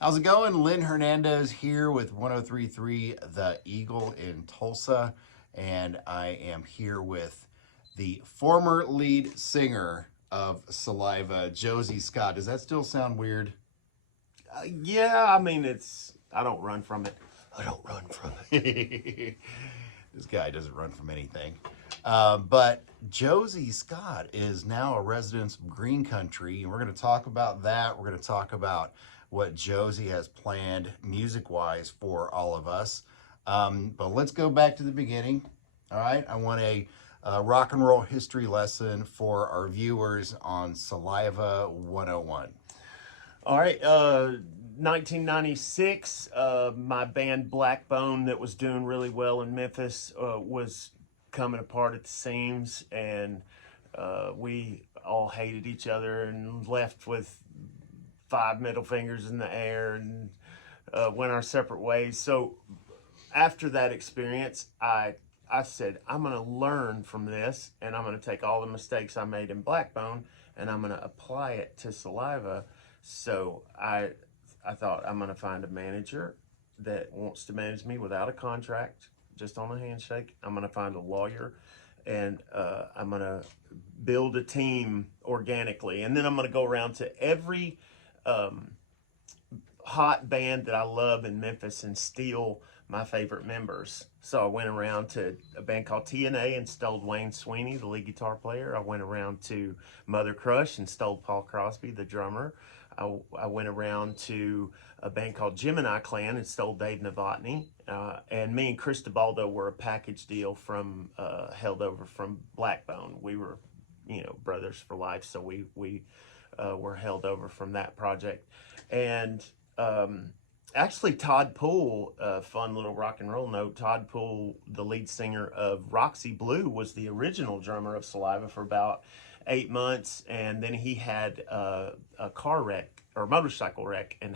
How's it going? Lynn Hernandez here with 1033 The Eagle in Tulsa. And I am here with the former lead singer of Saliva, Josey Scott. Does that still sound weird? Yeah, I mean, I don't run from it. I don't run from it. This guy doesn't run from anything. But Josey Scott is now a resident of Green Country, and we're going to talk about that. We're going to talk about what Josey has planned music-wise for all of us. But let's go back to the beginning. All right, I want a rock and roll history lesson for our viewers on Saliva 101. All right, 1996, my band Blackbone that was doing really well in Memphis was coming apart at the seams, and we all hated each other and left with five middle fingers in the air and went our separate ways. So after that experience, I said, I'm going to learn from this, and I'm going to take all the mistakes I made in Blackbone, and I'm going to apply it to Saliva. So I thought, I'm going to find a manager that wants to manage me without a contract, just on a handshake. I'm going to find a lawyer, and I'm going to build a team organically. And then I'm going to go around to every hot band that I love in Memphis and steal my favorite members. So I went around to a band called TNA and stole Wayne Sweeney, the lead guitar player. I went around to Mother Crush and stole Paul Crosby, the drummer. I went around to a band called Gemini Clan and stole Dave Novotny. And me and Chris DeBaldo were a package deal from held over from Blackbone. We were, brothers for life, so we were held over from that project. And actually, Todd Poole, a fun little rock and roll note, Todd Poole, the lead singer of Roxy Blue, was the original drummer of Saliva for about 8 months, and then he had a car wreck or motorcycle wreck, and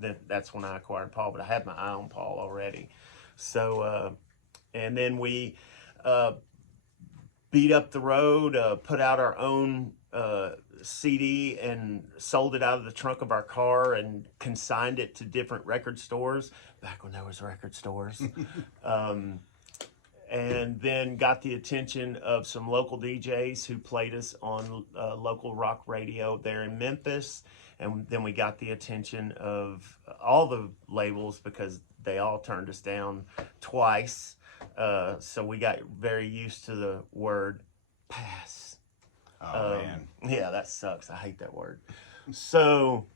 then that's when I acquired Paul, but I had my eye on Paul already. So and then we beat up the road, put out our own CD and sold it out of the trunk of our car and consigned it to different record stores back when there was record stores. And then got the attention of some local DJs who played us on local rock radio there in Memphis. And then we got the attention of all the labels because they all turned us down twice. So we got very used to the word pass. Oh, man. Yeah, that sucks. I hate that word. So,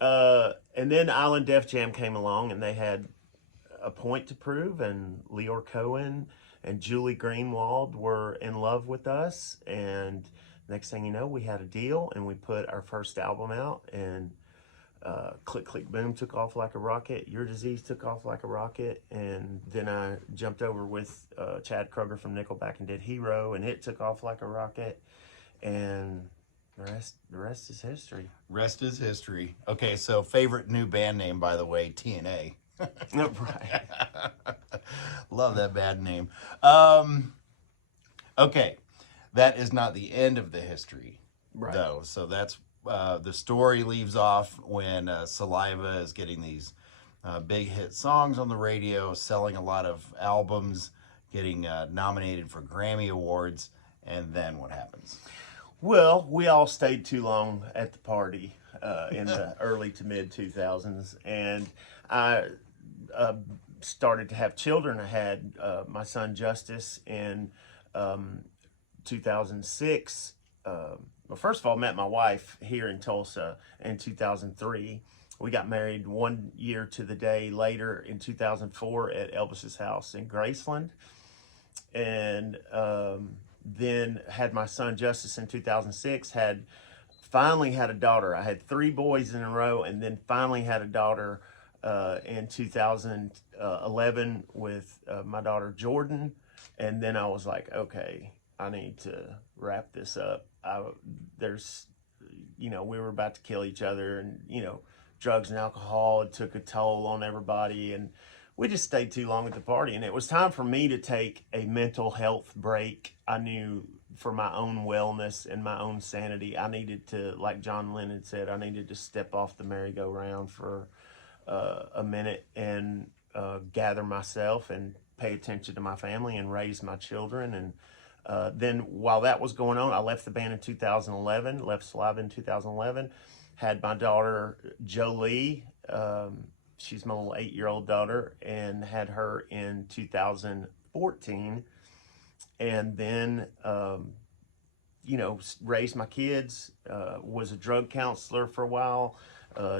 and then Island Def Jam came along, and they had A Point to Prove, and Leor Cohen and Julie Greenwald were in love with us. And next thing you know, we had a deal, and we put our first album out, and Click Click Boom took off like a rocket. Your Disease took off like a rocket. And then I jumped over with Chad Kroger from Nickelback and did Hero, and it took off like a rocket. And the rest is history. Rest is history. Okay, so favorite new band name, by the way, TNA. Right. Love that bad name. Okay, that is not the end of the history, Right. though. So that's the story leaves off when Saliva is getting these big hit songs on the radio, selling a lot of albums, getting nominated for Grammy Awards, and then what happens? Well, we all stayed too long at the party in the early to mid 2000s, and I started to have children. I had my son Justice in 2006. Well, first of all, met my wife here in Tulsa in 2003. We got married 1 year to the day later in 2004 at Elvis's house in Graceland, and then had my son Justice in 2006, finally had a daughter. I had three boys in a row, and then finally had a daughter in 2011 with my daughter Jordan. And then I was like, okay, I need to wrap this up. We were about to kill each other, and, drugs and alcohol, it took a toll on everybody, and we just stayed too long at the party, and it was time for me to take a mental health break. I knew for my own wellness and my own sanity, I needed to, like John Lennon said, I needed to step off the merry-go-round for a minute and gather myself and pay attention to my family and raise my children. And then while that was going on, I left the band in 2011, left Saliva in 2011, had my daughter Jolie. She's my little 8-year-old daughter, and had her in 2014. And then, raised my kids, was a drug counselor for a while,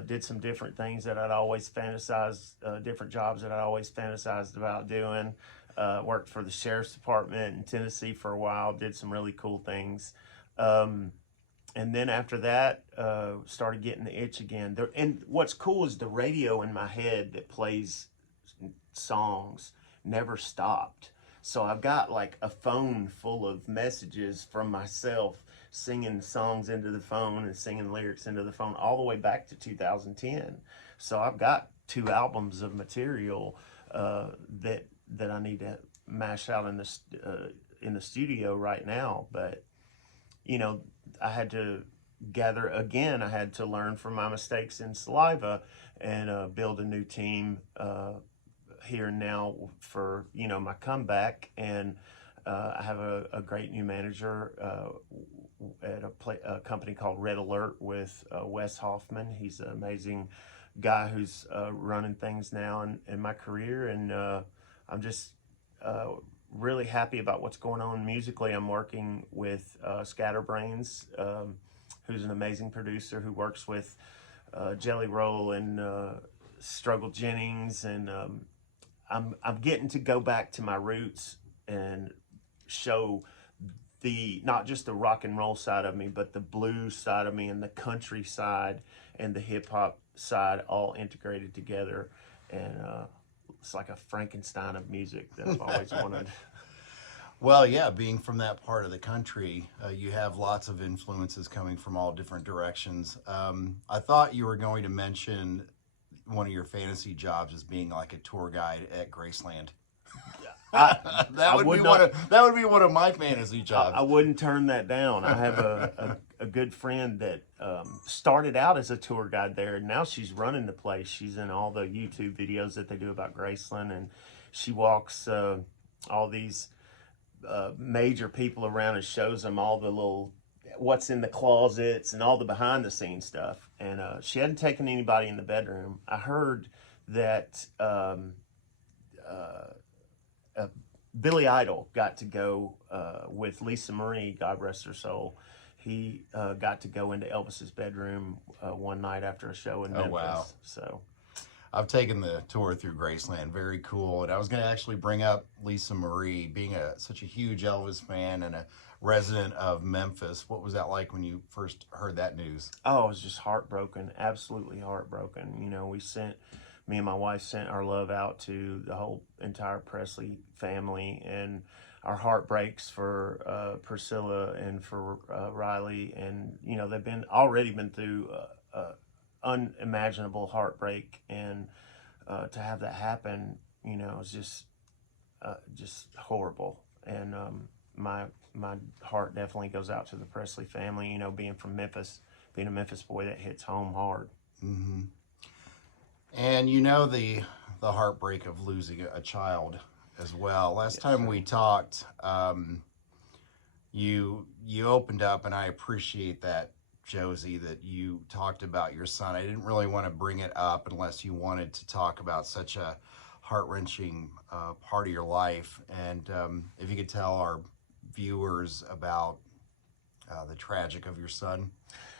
did some different things that I'd always fantasized, different jobs that I'd always fantasized about doing. Worked for the sheriff's department in Tennessee for a while, did some really cool things. And then after that, started getting the itch again. And what's cool is the radio in my head that plays songs never stopped. So I've got like a phone full of messages from myself singing songs into the phone and singing lyrics into the phone all the way back to 2010. So I've got 2 albums of material that I need to mash out in the studio right now. But I had to gather again. I had to learn from my mistakes in Saliva and build a new team here and now for my comeback. And I have a great new manager at a company called Red Alert with Wes Hoffman. He's an amazing guy who's running things now in my career, and I'm just really happy about what's going on musically. I'm working with Scatterbrains, who's an amazing producer who works with Jelly Roll and Struggle Jennings, and I'm getting to go back to my roots and show not just the rock and roll side of me, but the blues side of me and the country side and the hip hop side all integrated together. And it's like a Frankenstein of music that I've always wanted. Well, yeah, being from that part of the country, you have lots of influences coming from all different directions. I thought you were going to mention one of your fantasy jobs as being like a tour guide at Graceland. That would be one of my fantasy jobs. I wouldn't turn that down. I have a good friend that started out as a tour guide there, and now she's running the place. She's in all the YouTube videos that they do about Graceland, and she walks all these major people around and shows them all the little what's in the closets and all the behind the scenes stuff. And she hadn't taken anybody in the bedroom. I heard that Billy Idol got to go with Lisa Marie, God rest her soul. He got to go into Elvis's bedroom one night after a show in Memphis. Wow. So I've taken the tour through Graceland. Very cool. And I was going to actually bring up Lisa Marie, being such a huge Elvis fan and a resident of Memphis. What was that like when you first heard that news? Oh, I was just heartbroken, absolutely heartbroken. Me and my wife sent our love out to the whole entire Presley family, and our heart breaks for Priscilla and for Riley. And, they've already been through unimaginable heartbreak, and to have that happen, is just horrible. And my heart definitely goes out to the Presley family. Being from Memphis, being a Memphis boy, that hits home hard. Mm-hmm. And the heartbreak of losing a child as well. Last time we talked, you opened up, and I appreciate that, Josey, that you talked about your son. I didn't really want to bring it up unless you wanted to talk about such a heart-wrenching part of your life. And if you could tell our viewers about the tragic of your son,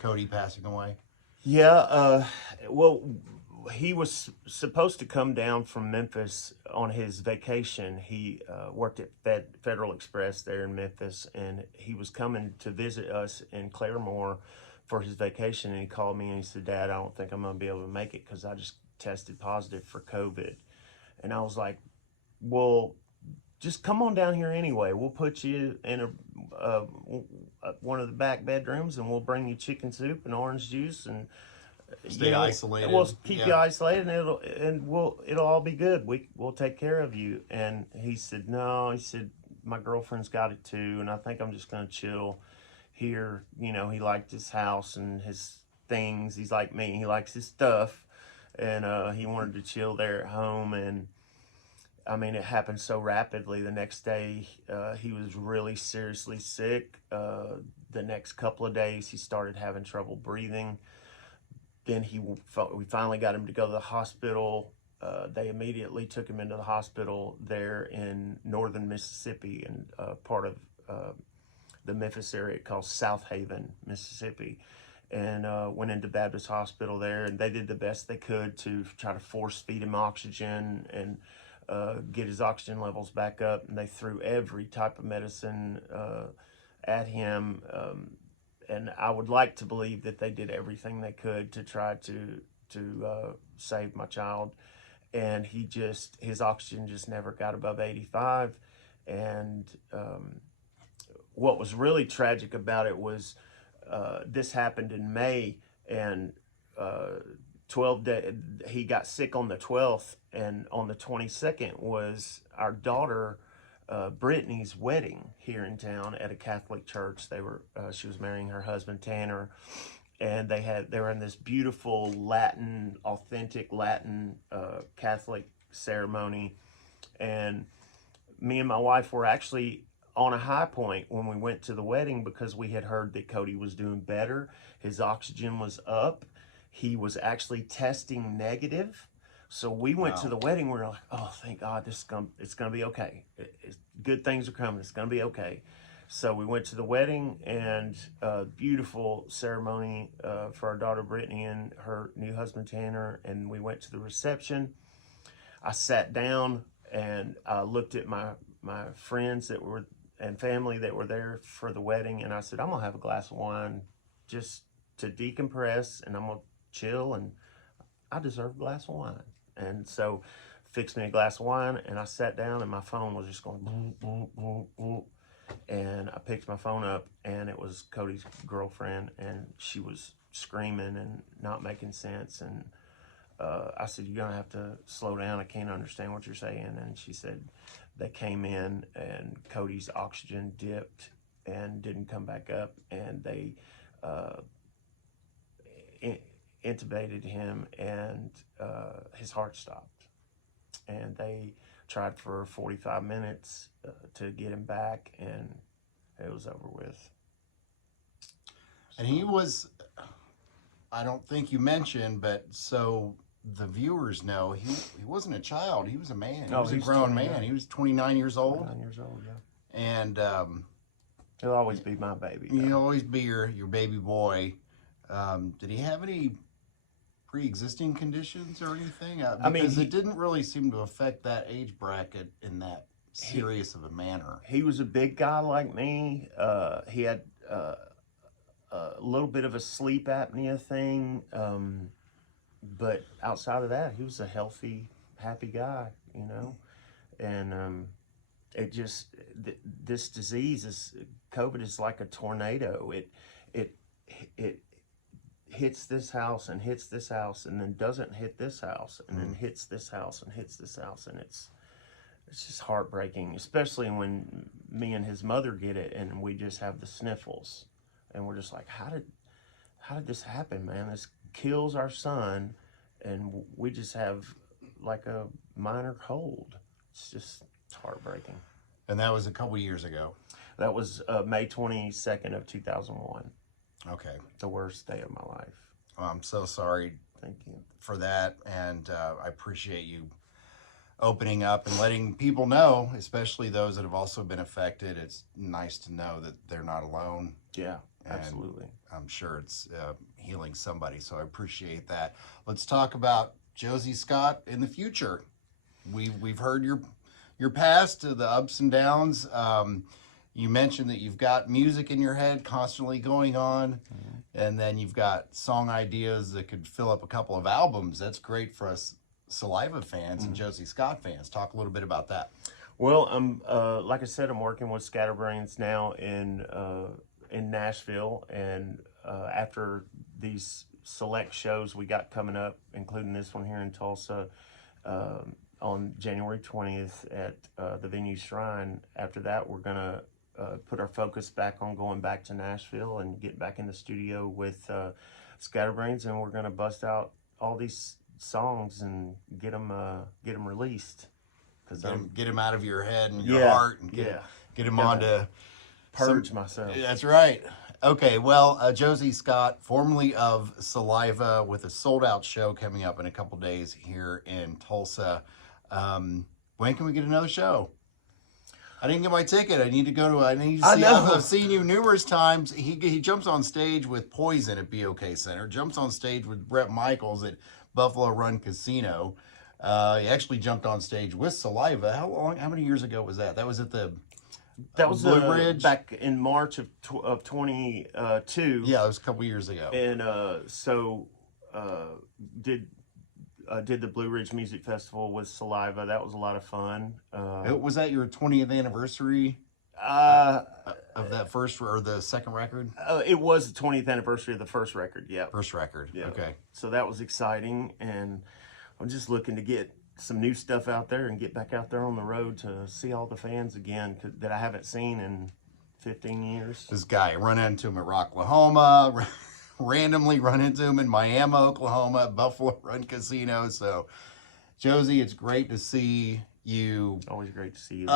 Cody, passing away. Yeah, well, he was supposed to come down from Memphis on his vacation. He worked at Federal Express there in Memphis, and he was coming to visit us in Claremore for his vacation. And he called me and he said, "Dad, I don't think I'm going to be able to make it because I just tested positive for COVID." And I was like, "Well, just come on down here anyway. We'll put you in one of the back bedrooms, and we'll bring you chicken soup and orange juice and stay isolated. We'll keep you isolated, and it'll all be good. We'll take care of you." And he said, "No." He said, my girlfriend's got it too, and I think I'm just gonna chill here. You know, he liked his house and his things. He's like me. He likes his stuff, and he wanted to chill there at home. And I mean, it happened so rapidly. The next day, he was really seriously sick. The next couple of days, he started having trouble breathing. Then we finally got him to go to the hospital. They immediately took him into the hospital there in northern Mississippi, and part of the Memphis area called South Haven, Mississippi, and went into Baptist Hospital there, and they did the best they could to try to force feed him oxygen and get his oxygen levels back up. And they threw every type of medicine at him. And I would like to believe that they did everything they could to try to save my child. And his oxygen just never got above 85. And what was really tragic about it was this happened in May, and 12 day, he got sick on the 12th, and on the 22nd was our daughter Brittany's wedding here in town at a Catholic church. She was marrying her husband Tanner, and they were in this beautiful Latin, authentic Latin Catholic ceremony. And me and my wife were actually on a high point when we went to the wedding, because we had heard that Cody was doing better. His oxygen was up. He was actually testing negative. So we went to the wedding. We were like, oh, thank God, it's gonna be okay. Good things are coming. It's gonna be okay. So we went to the wedding, and beautiful ceremony for our daughter Brittany and her new husband Tanner. And we went to the reception. I sat down and I looked at my friends and family that were there for the wedding, and I said, I'm gonna have a glass of wine just to decompress, and I'm gonna chill, and I deserve a glass of wine. And so fixed me a glass of wine, and I sat down, and my phone was just going boom, boom, boom, boom. And I picked my phone up, and it was Cody's girlfriend, and she was screaming and not making sense. And I said, you're gonna have to slow down. I can't understand what you're saying. And she said they came in, and Cody's oxygen dipped and didn't come back up, and they intubated him, and his heart stopped. And they tried for 45 minutes to get him back, and it was over with. And he was, I don't think you mentioned, but so the viewers know, he wasn't a child. He was a man. He was a grown man. He was 29 years old. 29 years old, yeah. And he'll always be my baby. He'll always be your baby boy. Did he have any pre-existing conditions or anything? Because it didn't really seem to affect that age bracket in that serious of a manner. He was a big guy like me. He had a little bit of a sleep apnea thing, but outside of that, he was a healthy, happy guy, you know. And this disease COVID is like a tornado. It hits this house and hits this house, and then doesn't hit this house, and then hits this house and hits this house, and it's just heartbreaking, especially when me and his mother get it, and we just have the sniffles, and we're just like, how did this happen, man? This kills our son, and we just have like a minor cold. It's heartbreaking. And that was a couple years ago. That was May 22nd of 2001. Okay. The worst day of my life. Well, I'm so sorry. Thank you for that, and I appreciate you opening up and letting people know, especially those that have also been affected. It's nice to know that they're not alone. Yeah, absolutely. I'm sure it's healing somebody, so I appreciate that. Let's talk about Josey Scott in the future. We've heard your past, the ups and downs. You mentioned that you've got music in your head constantly going on, and then you've got song ideas that could fill up a couple of albums. That's great for us Saliva fans and Josey Scott fans. Talk a little bit about that. Well, like I said, I'm working with Scatterbrains now in Nashville, and after these select shows we got coming up, including this one here in Tulsa, on January 20th at the venue Shrine. After that, we're going to put our focus back on going back to Nashville and get back in the studio with Scatterbrains, and we're going to bust out all these songs and get them released. Get him out of your head and your Yeah, heart, and get him onto purge myself. That's right. Okay, well, Josey Scott, formerly of Saliva, with a sold-out show coming up in a couple days here in Tulsa. When can we get another show? I didn't get my ticket. I need to go to. I need to see. I've seen you numerous times. He jumps on stage with Poison at BOK Center. Jumps on stage with Bret Michaels at Buffalo Run Casino. He actually jumped on stage with Saliva. How many years ago was that? That was at the. That was Blue Ridge back in March of 22. Yeah, it was a couple years ago. And did the Blue Ridge Music Festival with Saliva. That was a lot of fun. Was that your 20th anniversary of that first or the second record? It was the 20th anniversary of the first record. Yeah. First record. Yeah. Okay. So that was exciting, and I'm just looking to get some new stuff out there and get back out there on the road to see all the fans again that I haven't seen in 15 years. This guy, run into him at Rocklahoma, randomly run into him in Miami, Oklahoma, at Buffalo Run Casino. So, Josey, it's great to see you. Always great to see you.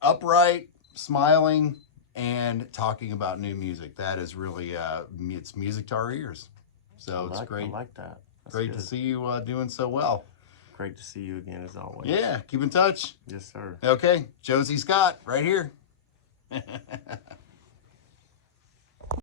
Upright, smiling, and talking about new music. That is really, it's music to our ears. So it's great. I like that. That's great good. to see you doing so well. Great to see you again, as always. Yeah, keep in touch. Yes, sir. Okay, Josey Scott, right here.